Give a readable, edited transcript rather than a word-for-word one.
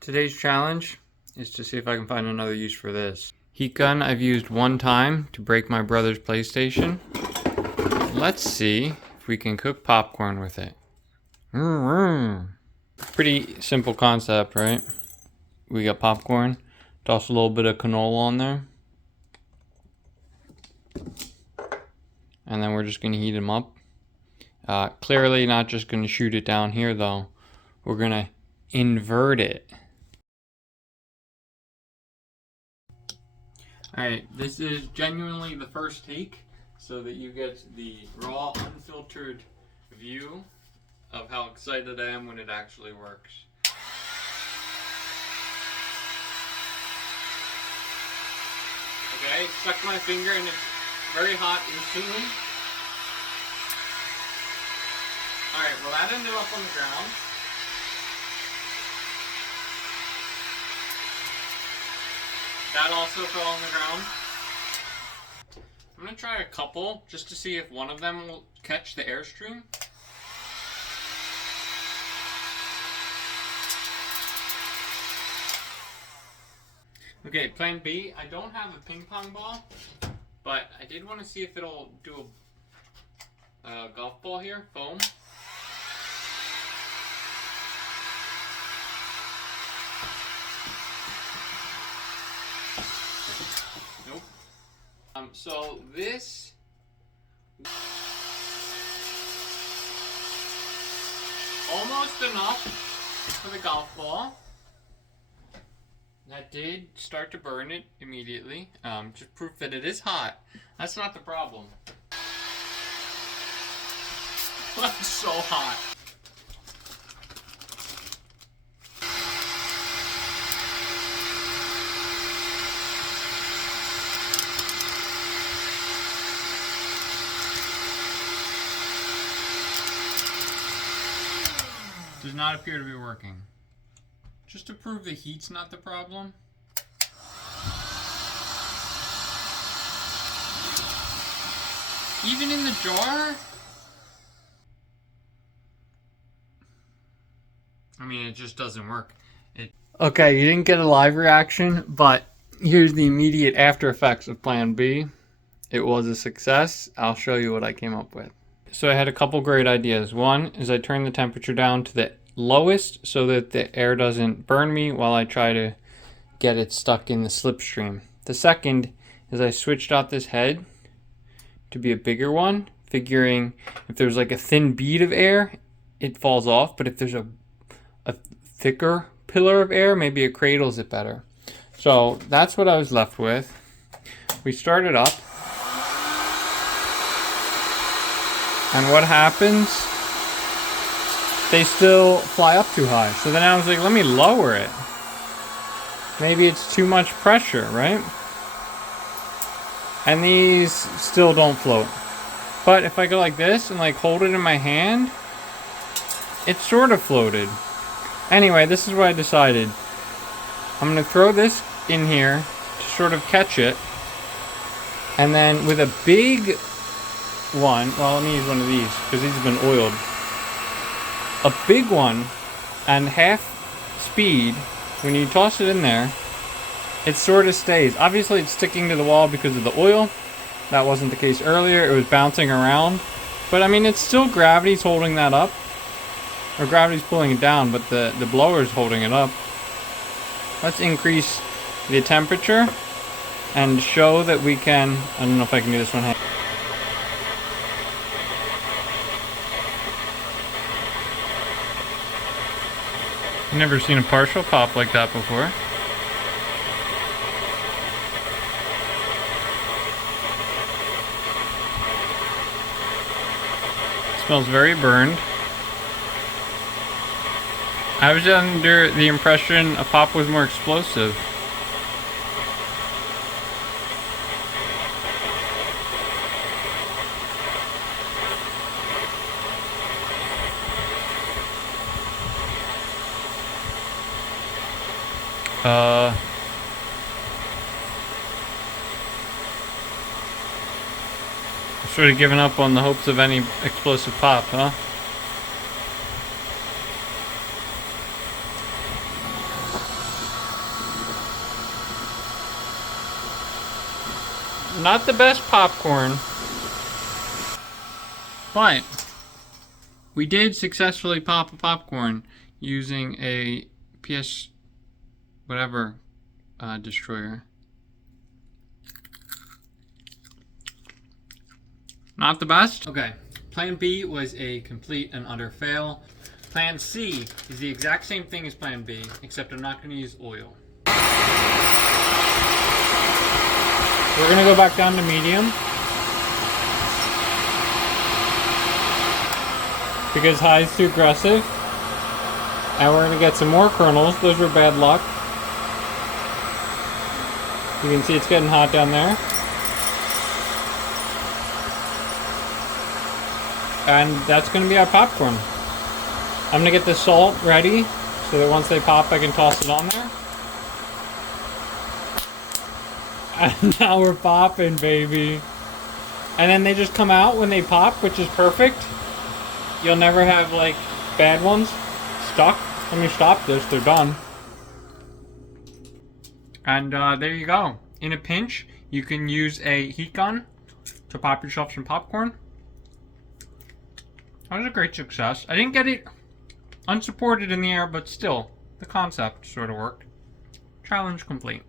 Today's challenge is to see if I can find another use for this. Heat gun I've used one time to break my brother's PlayStation. Let's see if we can cook popcorn with it. Pretty simple concept, right? We got popcorn, toss a little bit of canola on there. And then we're just gonna heat them up. Clearly not just gonna shoot it down here though. We're gonna invert it. Alright, this is genuinely the first take so that you get the raw, unfiltered view of how excited I am when it actually works. Okay, stuck my finger and it's very hot instantly. Alright, well that ended up on the ground. That also fell on the ground. I'm gonna try a couple just to see if one of them will catch the airstream. Okay, plan B. I don't have a ping pong ball, but I did want to see if it'll do a golf ball here, foam. Nope. So this almost enough for the golf ball. That did start to burn it immediately. Just proof that it is hot. That's not the problem. That's so hot. Does not appear to be working. Just to prove the heat's not the problem. Even in the jar? I mean, it just doesn't work. Okay, you didn't get a live reaction, but here's the immediate after effects of Plan B. It was a success. I'll show you what I came up with. So I had a couple great ideas. One is I turned the temperature down to the lowest so that the air doesn't burn me while I try to get it stuck in the slipstream. The second is I switched out this head to be a bigger one, figuring if there's like a thin bead of air, it falls off, but if there's a thicker pillar of air, maybe it cradles it better. So that's what I was left with. We started up. And what happens? They still fly up too high. So then I was like, let me lower it. Maybe it's too much pressure, right? And these still don't float. But if I go like this and like hold it in my hand, it sort of floated. Anyway, this is what I decided. I'm gonna throw this in here to sort of catch it. And then with a big one, well, let me use one of these because these have been oiled. A big one and half speed, when you toss it in there, it sort of stays. Obviously it's sticking to the wall because of the oil. That wasn't the case earlier. It was bouncing around. But I mean, it's still gravity's holding that up. Or gravity's pulling it down, but the blower's holding it up. Let's increase the temperature and show that we can, I don't know if I can do this one. I've never seen a partial pop like that before. It smells very burned. I was under the impression a pop was more explosive. Sort of giving up on the hopes of any explosive pop, huh? Not the best popcorn. But we did successfully pop a popcorn using a PS whatever destroyer. Not the best. Okay, plan B was a complete and utter fail. Plan C is the exact same thing as plan B, except I'm not going to use oil. We're going to go back down to medium, because high is too aggressive. And we're going to get some more kernels. Those were bad luck. You can see it's getting hot down there. And that's going to be our popcorn. I'm going to get the salt ready so that once they pop I can toss it on there. And now we're popping, baby. And then they just come out when they pop, which is perfect. You'll never have like bad ones stuck. Let me stop this, they're done. And there you go. In a pinch, you can use a heat gun to pop yourself some popcorn. That was a great success. I didn't get it unsupported in the air, but still, the concept sort of worked. Challenge complete.